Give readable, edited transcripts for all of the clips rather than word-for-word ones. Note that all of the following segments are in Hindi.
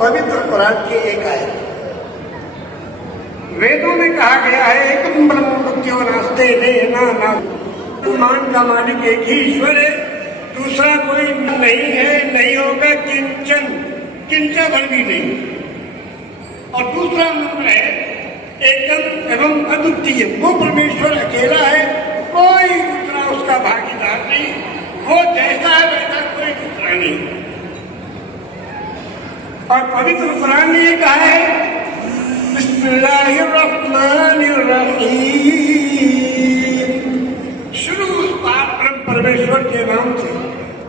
पवित्र कुरान की एक आयत। वेदों में कहा गया है एकम ब्रह्म मृत्यो नास्ते ना मान का मालिक एक ही ईश्वर है, दूसरा कोई नहीं है, नहीं होगा किंचन, किंचा भर भी नहीं। और दूसरा मंत्र है एकम एवं अद्वितीय, वो परमेश्वर अकेला है, कोई दूसरा उसका भागीदार नहीं, वो जैसा है वैसा कोई दूसरा नहीं। और पवित्र कुरान ने ये कहा है शुरू उस पाक ब्रह्म परमेश्वर के नाम से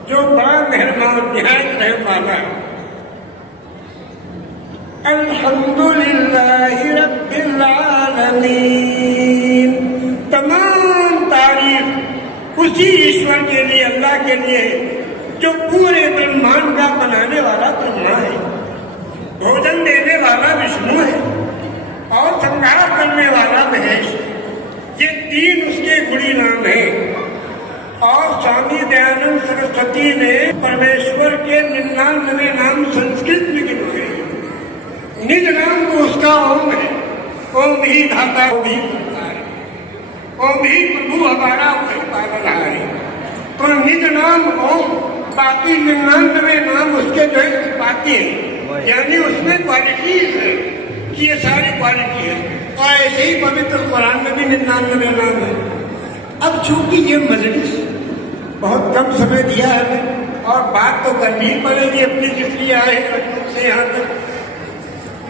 जो बड़ा मेहरबान निहायत रहने वाला है। अल्हम्दुलिल्लाहि रब्बिल आलमीन, तमाम तारीफ उसी ईश्वर के लिए, अल्लाह के लिए जो पूरे ब्रह्मांड का बनाने वाला ब्रह्मा है, भोजन देने वाला विष्णु है और संहार करने वाला महेश। ये तीन उसके गुणी नाम है। और स्वामी दयानंद सरस्वती ने परमेश्वर के 99 नाम संस्कृत में गिने। निज नाम तो उसका ओम है, ओम ही धाता ओम ही संहारी, ओम ही प्रभु हमारा वही पालनहारी। तो निज नाम ओम, बाकी 99 नाम उसके जो है बाकी है, यानी उसमें क्वालिटीज है कि ये सारी क्वालिटी है। और ऐसे ही पवित्र कुरान में भी 99 नाम है। अब चूंकि ये मजलिस बहुत कम समय दिया है हमें और बात तो करनी ही पड़ेगी अपनी, जिसलिए आए से यहाँ तक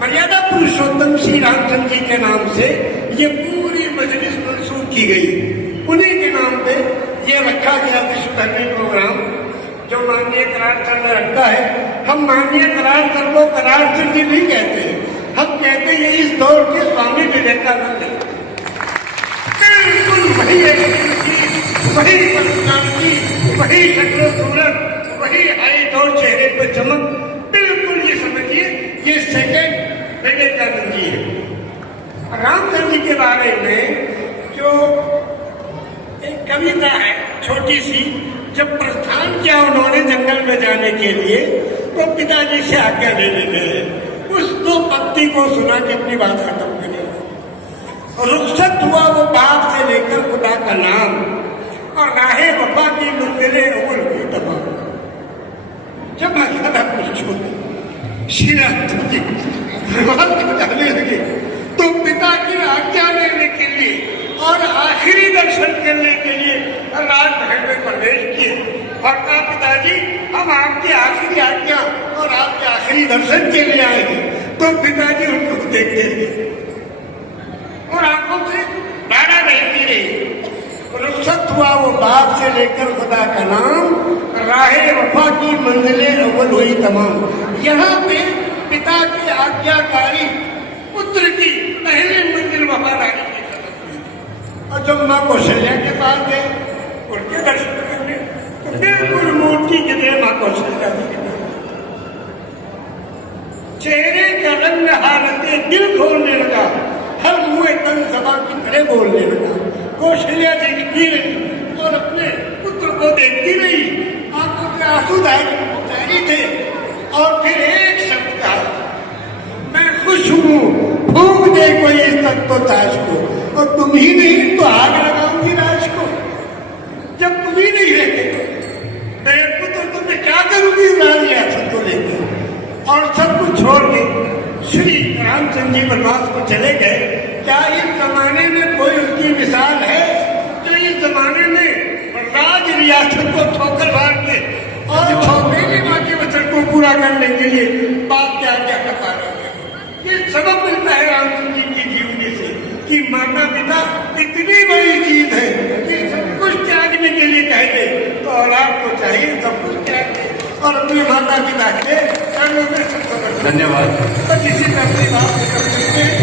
मर्यादा पुरुषोत्तम श्री रामचंद्र जी के नाम से ये पूरी मजलिस मंसूब की गई। उन्हीं के नाम पे ये रखा गया विश्वधर्मी प्रोग्राम जो माननीय करार सर ने रखा है। हम माननीय करार सर को करार सर जी नहीं कहते हैं, हम कहते हैं इस दौर के स्वामी विवेकानंद है। बिल्कुल वही वही पर्सनालिटी, वही शक्ल सूरत, वही हाइट और चेहरे पर चमक, बिल्कुल ये समझिए ये सेकंड विवेकानंद जी है। रामचंद्र जी के बारे में जो एक कविता है छोटी सी, जब प्रस्थान किया उन्होंने जंगल में जाने के लिए तो पिताजी से आज्ञा लेने गए। उस दो पंक्ति को सुना के अपनी बात खत्म करें। रुखसत हुआ वो बाप से लेकर खुदा का नाम और राहे वफा की मंजिलें अव्वल हुई तमाम। जब आज्ञा पूछो श्री रामचंद्र जी जाने लगे तो पिता की आज्ञा लेने के लिए और आखिरी दर्शन करने के लिए राजमहल में प्रवेश किए और कहा पिताजी हम आपकी आखिरी आज्ञा और आपके आखिरी दर्शन के लिए आए हैं। तो पिताजी उनको देखते थे और आंखों से धारा बहती रही। रुखसत हुआ वो बाप से लेकर खुदा का नाम, राहे वफा की मंजिलें अव्वल हुई तमाम। यहाँ पे पिता की आज्ञाकारी पुत्र की पहली मंजिल वफादारी की। और जब माँ कौशल्या के पास गए उनके दर्शन करने तो बिल्कुल मूर्ति की तरह माँ कौशल्या जी के चेहरे का रंग हालते दिल खोलने लगा, हर मुँह तन सभा की तरह बोलने लगा। कौशल्या जी की रही और अपने पुत्र को देखती रही, आंखों के आंसू जारी थे और फिर एक शब्द कहा, मैं खुश हूँ, भूख दे कोई इस तक तो ताज को, और तुम ही नहीं तो आग लगाऊंगी राज को। जब तुम ही नहीं रहते मेरे पुत्र तो मैं क्या करूंगी राज रियासत को लेकर। और सब कुछ छोड़ के श्री रामचंद्र जी वनवास को चले गए। क्या इस जमाने में कोई उसकी मिसाल है जो इस जमाने में राज रियासत को ठोकर मार के और छोटे माँ के वचन को पूरा करने के लिए बाप क्या क्या करता रहे। ये सबक मिलता है रामचंद्र जी की जीवनी से कि माता पिता इतनी बड़ी चीज है कि सब कुछ त्यागने के लिए कह दे तो औलाद को चाहिए सब कुछ त्याग दे और अपने माता पिता के चरणों में सब धन्यवाद। तो किसी का अपनी बात कर सकते हैं।